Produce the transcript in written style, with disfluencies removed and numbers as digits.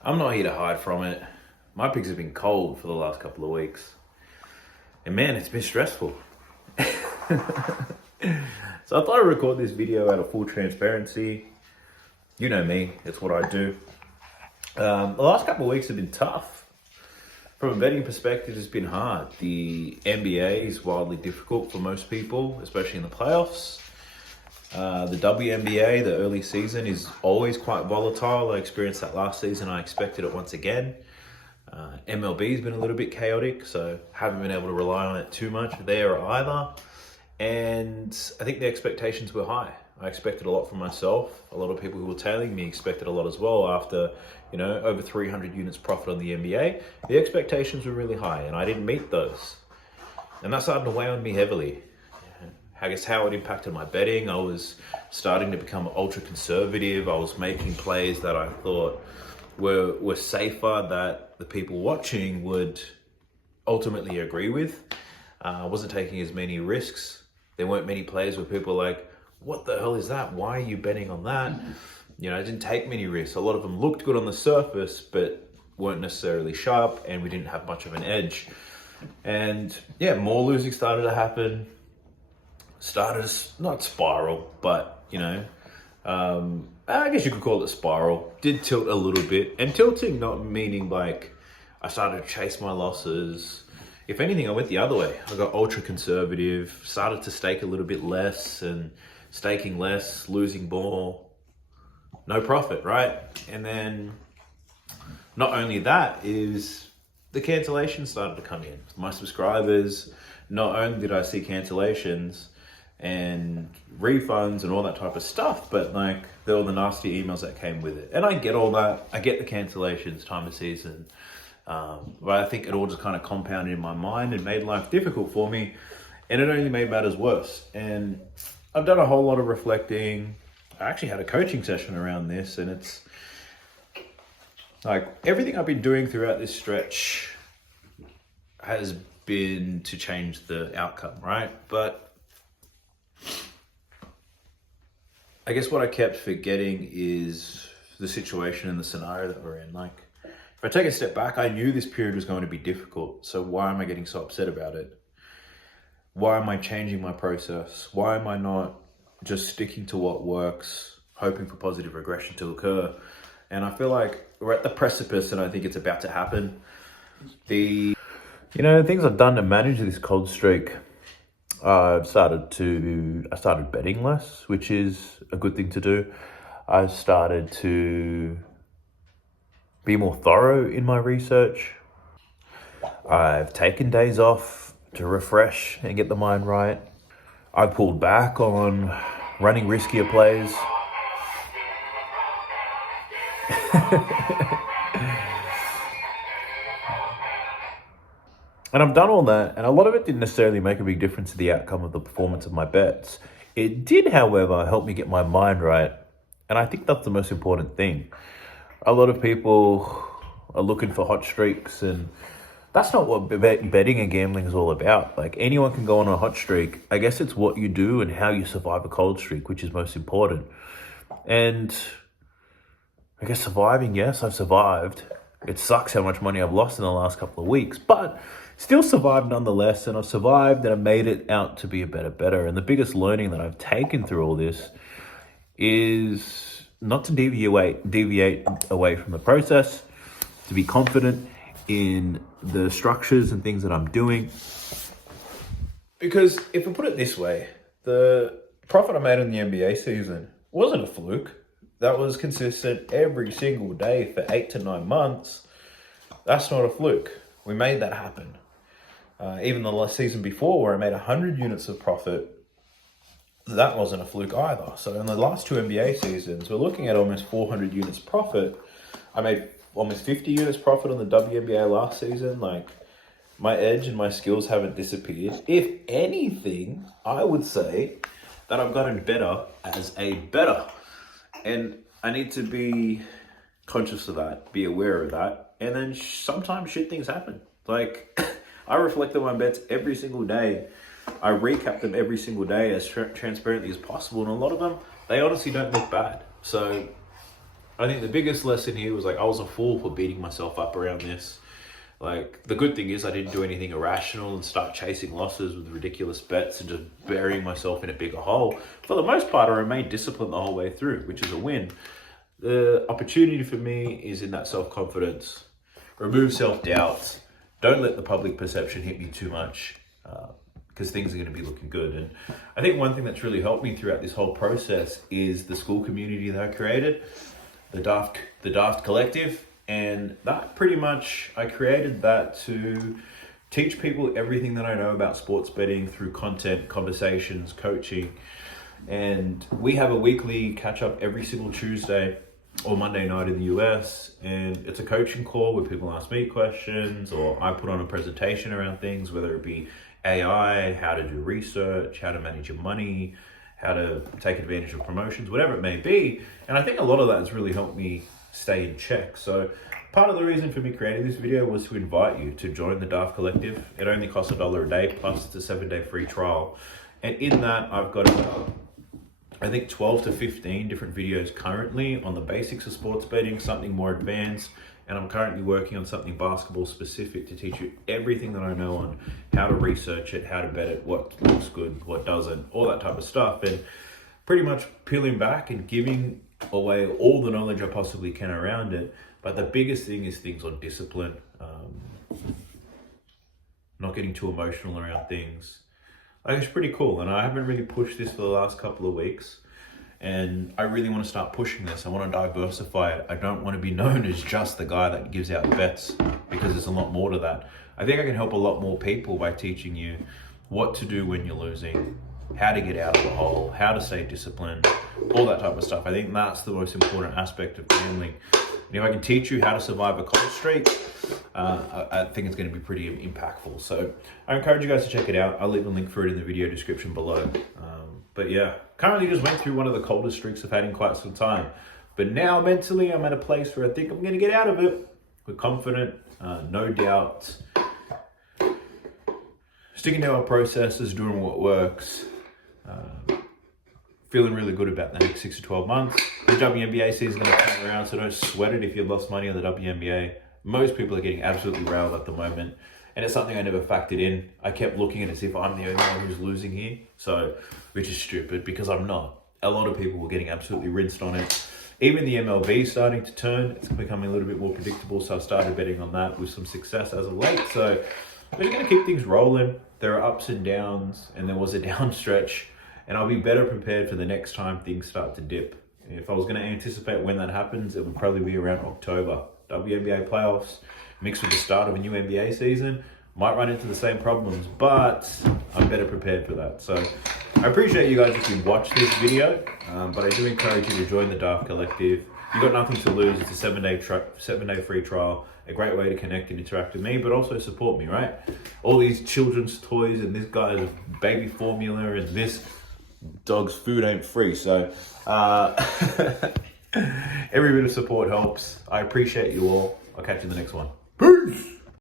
I'm not here to hide from it. My pigs have been cold for the last couple of weeks. And man, it's been stressful. So I thought I'd record this video out of full transparency. You know me, it's what I do. The last couple of weeks have been tough. From a betting perspective, it's been hard. The NBA is wildly difficult for most people, especially in the playoffs. The WNBA, the early season, is always quite volatile. I experienced that last season. I expected it once again. MLB has been a little bit chaotic, so haven't been able to rely on it too much there either. And I think the expectations were high. I expected a lot from myself. A lot of people who were tailing me expected a lot as well. After, over 300 units profit on the NBA, the expectations were really high, and I didn't meet those. And that started to weigh on me heavily. I guess how it impacted my betting. I was starting to become ultra conservative. I was making plays that I thought were safer, that the people watching would ultimately agree with. I wasn't taking as many risks. There weren't many plays where people were like, what the hell is that? Why are you betting on that? I didn't take many risks. A lot of them looked good on the surface, but weren't necessarily sharp, and we didn't have much of an edge. And yeah, more losing started to happen. Started to not spiral, but I guess you could call it spiral. Did tilt a little bit, and tilting not meaning like I started to chase my losses. If anything, I went the other way. I got ultra conservative, started to stake a little bit less, and staking less, losing more, no profit, right? And then not only that is the cancellations started to come in. My subscribers, not only did I see cancellations and refunds and all that type of stuff, but like there were the nasty emails that came with it. And I get all that. I get the cancellations, time of season. But I think it all just kind of compounded in my mind and made life difficult for me. And it only made matters worse. And I've done a whole lot of reflecting. I actually had a coaching session around this, and it's like everything I've been doing throughout this stretch has been to change the outcome, right? But I guess what I kept forgetting is the situation and the scenario that we're in. Like, if I take a step back, I knew this period was going to be difficult. So why am I getting so upset about it? Why am I changing my process? Why am I not just sticking to what works, hoping for positive regression to occur? And I feel like we're at the precipice, and I think it's about to happen. The things I've done to manage this cold streak, I started betting less, which is a good thing to do. I started to be more thorough in my research. I've taken days off to refresh and get the mind right. I pulled back on running riskier plays. And I've done all that, and a lot of it didn't necessarily make a big difference to the outcome of the performance of my bets. It did, however, help me get my mind right, and I think that's the most important thing. A lot of people are looking for hot streaks, and that's not what betting and gambling is all about. Like, anyone can go on a hot streak. I guess it's what you do and how you survive a cold streak, which is most important. And I guess surviving, yes, I've survived. It sucks how much money I've lost in the last couple of weeks, but still survived nonetheless. And I've survived, and I made it out to be a better. And the biggest learning that I've taken through all this is not to deviate away from the process, to be confident in the structures and things that I'm doing. Because if we put it this way, the profit I made in the NBA season wasn't a fluke. That was consistent every single day for 8 to 9 months. That's not a fluke. We made that happen. Even the last season before, where I made 100 units of profit, that wasn't a fluke either. So in the last 2 NBA seasons, we're looking at almost 400 units profit. I made almost 50 units profit on the WNBA last season. Like, my edge and my skills haven't disappeared. If anything, I would say that I've gotten better as a bettor. And I need to be conscious of that, be aware of that. And then sometimes shit things happen. Like, I reflect on my bets every single day. I recap them every single day as transparently as possible. And a lot of them, they honestly don't look bad. So I think the biggest lesson here was like, I was a fool for beating myself up around this. Like, the good thing is I didn't do anything irrational and start chasing losses with ridiculous bets and just burying myself in a bigger hole. For the most part, I remained disciplined the whole way through, which is a win. The opportunity for me is in that self-confidence. Remove self-doubts. Don't let the public perception hit me too much, because things are going to be looking good. And I think one thing that's really helped me throughout this whole process is the Skool Community that I created, the Daft Collective. And that pretty much, I created that to teach people everything that I know about sports betting through content, conversations, coaching. And we have a weekly catch up every single Tuesday or Monday night in the US. And it's a coaching call where people ask me questions, or I put on a presentation around things, whether it be AI, how to do research, how to manage your money, how to take advantage of promotions, whatever it may be. And I think a lot of that has really helped me stay in check. So part of the reason for me creating this video was to invite you to join the Daft Collective. It only costs $1 a day, plus it's a 7-day free trial. And in that, I've got about, I think 12 to 15 different videos currently on the basics of sports betting, something more advanced. And I'm currently working on something basketball specific to teach you everything that I know on how to research it, how to bet it, what looks good, what doesn't, all that type of stuff. And pretty much peeling back and giving away all the knowledge I possibly can around it. But the biggest thing is things on discipline, not getting too emotional around things. Like, it's pretty cool. And I haven't really pushed this for the last couple of weeks. And I really want to start pushing this. I want to diversify it. I don't want to be known as just the guy that gives out bets, because there's a lot more to that. I think I can help a lot more people by teaching you what to do when you're losing, how to get out of the hole, how to stay disciplined, all that type of stuff. I think that's the most important aspect of gambling. And if I can teach you how to survive a cold streak, I think it's going to be pretty impactful. So I encourage you guys to check it out. I'll leave a link for it in the video description below. But yeah, currently just went through one of the coldest streaks I've had in quite some time. But now mentally I'm at a place where I think I'm going to get out of it. We're confident, no doubt. Sticking to our processes, doing what works. Feeling really good about the next 6 to 12 months. The WNBA season is going to come around, so don't sweat it if you lost money on the WNBA. Most people are getting absolutely railed at the moment, and it's something I never factored in. I kept looking at it as if I'm the only one who's losing here, so, which is stupid because I'm not. A lot of people were getting absolutely rinsed on it. Even the MLB is starting to turn. It's becoming a little bit more predictable, so I started betting on that with some success as of late. So we're just going to keep things rolling. There are ups and downs, and there was a down stretch. And I'll be better prepared for the next time things start to dip. If I was going to anticipate when that happens, it would probably be around October. WNBA playoffs mixed with the start of a new NBA season. Might run into the same problems, but I'm better prepared for that. So I appreciate you guys if you watch this video, but I do encourage you to join the Daft Collective. You've got nothing to lose. It's a 7-day free trial. A great way to connect and interact with me, but also support me, right? All these children's toys and this guy's baby formula and this dog's food ain't free. So every bit of support helps. I appreciate you all. I'll catch you in the next one. Peace.